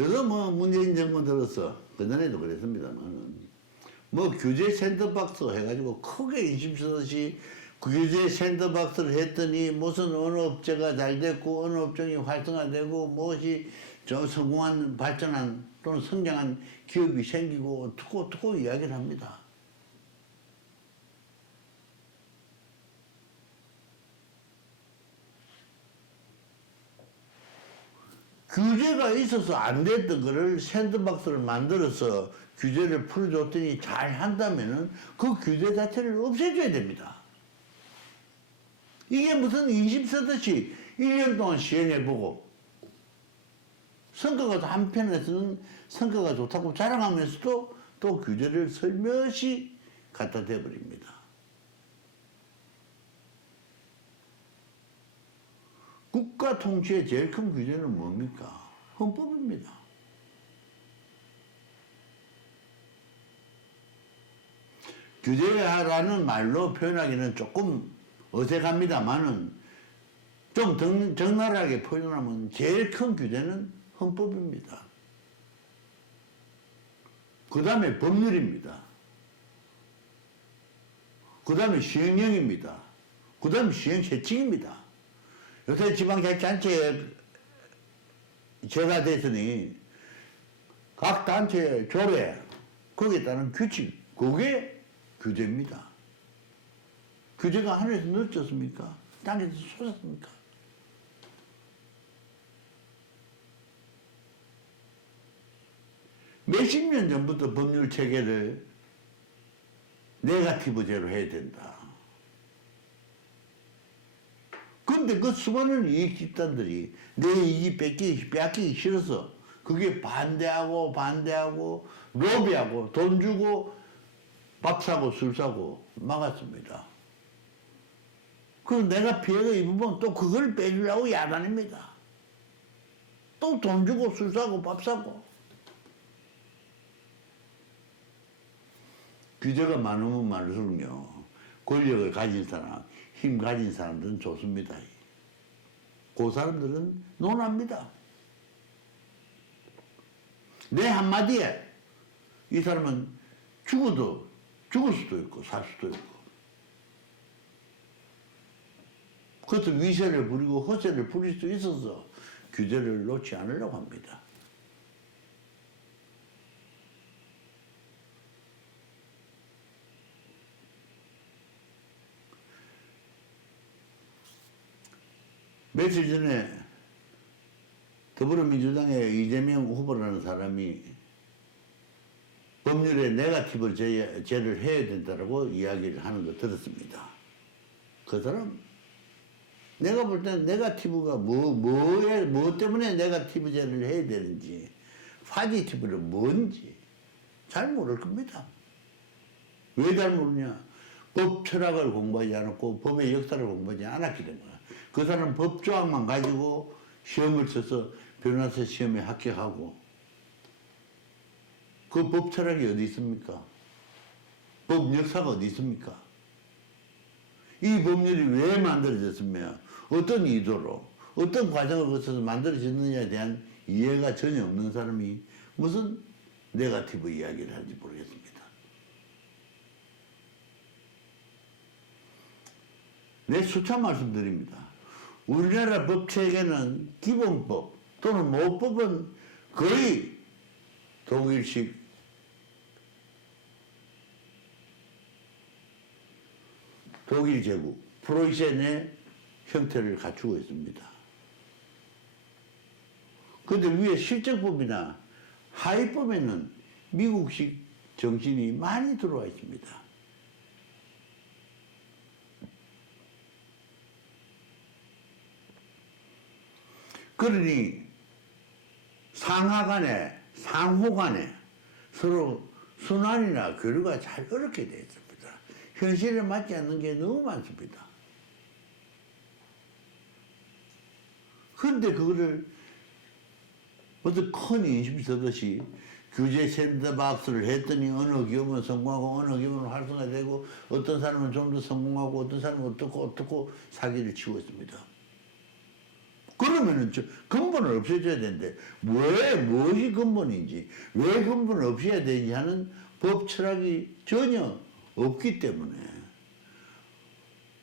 여도 뭐 문재인 정부 들어서 그전에도 그랬습니다만 뭐 규제 샌드박스 해가지고 크게 인심 쓰듯이 규제 샌드박스를 했더니 무슨 어느 업체가 잘 됐고 어느 업종이 활성화되고 무엇이 저 성공한 발전한 또는 성장한 기업이 생기고 어떻고 이야기를 합니다. 규제가 있어서 안 됐던 거를 샌드박스를 만들어서 규제를 풀어줬더니 잘 한다면은 그 규제 자체를 없애줘야 됩니다. 이게 무슨 인심 쓰듯이 1년 동안 시행해보고 성과가 한편에서는 성과가 좋다고 자랑하면서도 또 규제를 슬며시 갖다 대버립니다. 국가 통치의 제일 큰 규제는 뭡니까? 헌법입니다. 규제라는 말로 표현하기는 조금 어색합니다만은 좀 적나라하게 표현하면 제일 큰 규제는 헌법입니다. 그 다음에 법률입니다. 그 다음에 시행령입니다. 그 다음에 시행세칙입니다. 요새 지방자치단체에 제가 됐으니 각 단체의 조례, 거기에 따른 규칙, 그게 규제입니다. 규제가 하늘에서 늦었습니까? 땅에서 솟았습니까? 몇십 년 전부터 법률 체계를 네거티브제로 해야 된다. 근데 그 수많은 이익 집단들이 내 이익 빼앗기기 싫어서 그게 반대하고 로비하고 돈 주고 밥 사고 술 사고 막았습니다. 그럼 내가 피해가 입으면 또 그걸 빼주려고 야단입니다. 또 돈 주고 술 사고 밥 사고. 규제가 많으면 많을수록요, 권력을 가진 사람, 힘 가진 사람들은 좋습니다. 그 사람들은 논합니다. 내 한마디에 이 사람은 죽을 수도 있고 살 수도 있고, 그것도 위세를 부리고 허세를 부릴 수 있어서 규제를 놓지 않으려고 합니다. 며칠 전에 더불어민주당의 이재명 후보라는 사람이 법률에 네거티브 제를 해야 된다고 이야기를 하는 거 들었습니다. 그 사람, 내가 볼 때는 네거티브가 뭐 때문에 네거티브 제를 해야 되는지, 파지티브는 뭔지 잘 모를 겁니다. 왜 잘 모르냐? 법 철학을 공부하지 않았고 법의 역사를 공부하지 않았기 때문에. 그 사람은 법조항만 가지고 시험을 쳐서 변호사 시험에 합격하고, 그 법 철학이 어디 있습니까? 법 역사가 어디 있습니까? 이 법률이 왜 만들어졌으며 어떤 의도로 어떤 과정을 거쳐서 만들어졌느냐에 대한 이해가 전혀 없는 사람이 무슨 네거티브 이야기를 하는지 모르겠습니다. 내 수차 말씀드립니다. 우리나라 법체계는 기본법 또는 모법은 거의 독일식 독일 제국 프로이센의 형태를 갖추고 있습니다. 그런데 위에 실정법이나 하위법에는 미국식 정신이 많이 들어와 있습니다. 그러니 상하 간에, 상호 간에 서로 순환이나 교류가 잘 어렵게 되어 있습니다. 현실에 맞지 않는 게 너무 많습니다. 그런데 그거를 어떤 큰 인심이 쓰듯이 규제 샌드박스를 했더니 어느 기업은 성공하고 어느 기업은 활성화되고 어떤 사람은 좀 더 성공하고 어떤 사람은 어떻고 사기를 치고 있습니다. 그러면은 근본을 없애줘야 되는데 왜 무엇이 근본인지 왜 근본을 없애야 되는지 하는 법 철학이 전혀 없기 때문에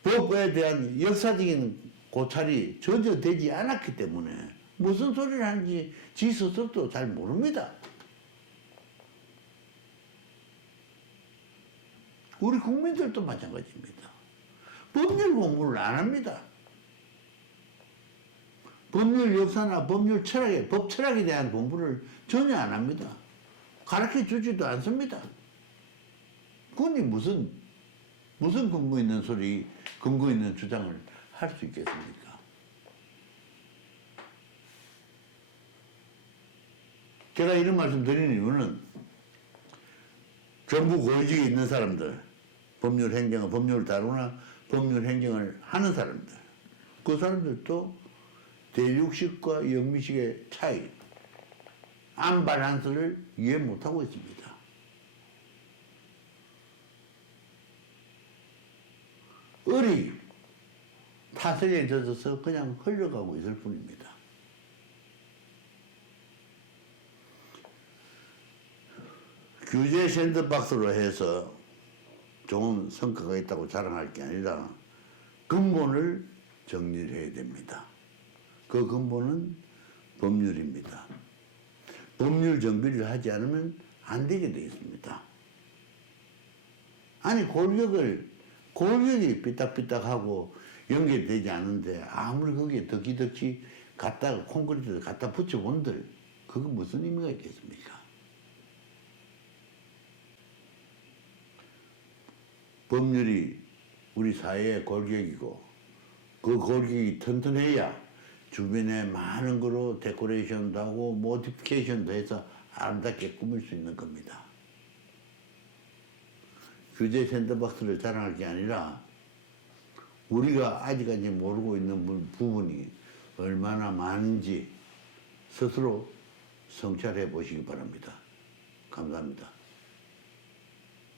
법에 대한 역사적인 고찰이 전혀 되지 않았기 때문에 무슨 소리를 하는지 지 스스로도 잘 모릅니다. 우리 국민들도 마찬가지입니다. 법률 공부를 안 합니다. 법률 역사나 법률 철학에, 법 철학에 대한 공부를 전혀 안 합니다. 가르쳐 주지도 않습니다. 그니 무슨 근거 있는 소리, 근거 있는 주장을 할 수 있겠습니까? 제가 이런 말씀 드리는 이유는 정부 고위직에 있는 사람들, 법률 행정을, 법률을 다루거나 법률 행정을 하는 사람들, 그 사람들도 대륙식과 영미식의 차이, 안바란스를 이해 못하고 있습니다. 을이 타성에 젖어서 그냥 흘러가고 있을 뿐입니다. 규제 샌드박스로 해서 좋은 성과가 있다고 자랑할 게 아니라 근본을 정리를 해야 됩니다. 그 근본은 법률입니다. 법률 정비를 하지 않으면 안 되게 되어 있습니다. 아니 골격이 삐딱삐딱하고 연결되지 않은데 아무리 거기에 덕지덕지 갖다가 콘크리트를 갖다 붙여본들 그거 무슨 의미가 있겠습니까? 법률이 우리 사회의 골격이고 그 골격이 튼튼해야 주변에 많은 거로 데코레이션도 하고 모디피케이션도 해서 아름답게 꾸밀 수 있는 겁니다. 규제 샌드박스를 자랑할 게 아니라 우리가 아직까지 모르고 있는 부분이 얼마나 많은지 스스로 성찰해 보시기 바랍니다. 감사합니다.